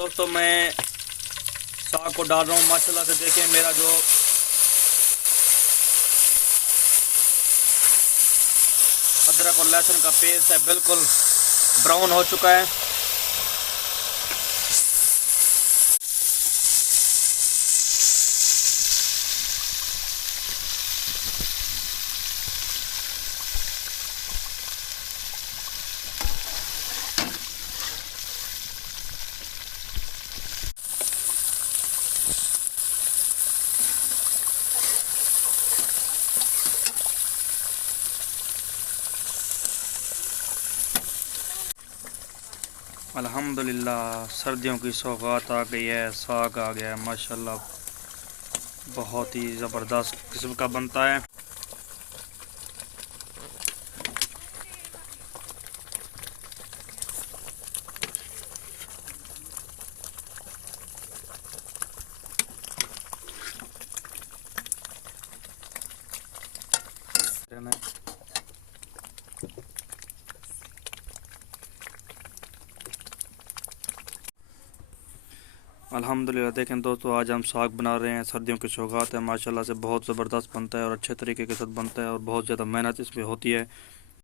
दोस्तों मैं साग को डाल रहा हूँ। माशाल्लाह से देखें मेरा जो अदरक और लहसुन का पेस्ट है बिल्कुल ब्राउन हो चुका है। अल्हम्दुलिल्लाह सर्दियों की सौगात आ गई है, साग आ गया है माशाल्लाह, बहुत ही ज़बरदस्त किस्म का बनता है। अल्हम्दुलिल्लाह देखें दोस्तों, आज हम साग बना रहे हैं। सर्दियों की सौगात है माशाल्लाह से, बहुत ज़बरदस्त बनता है और अच्छे तरीके के साथ बनता है और बहुत ज़्यादा मेहनत इसमें होती है।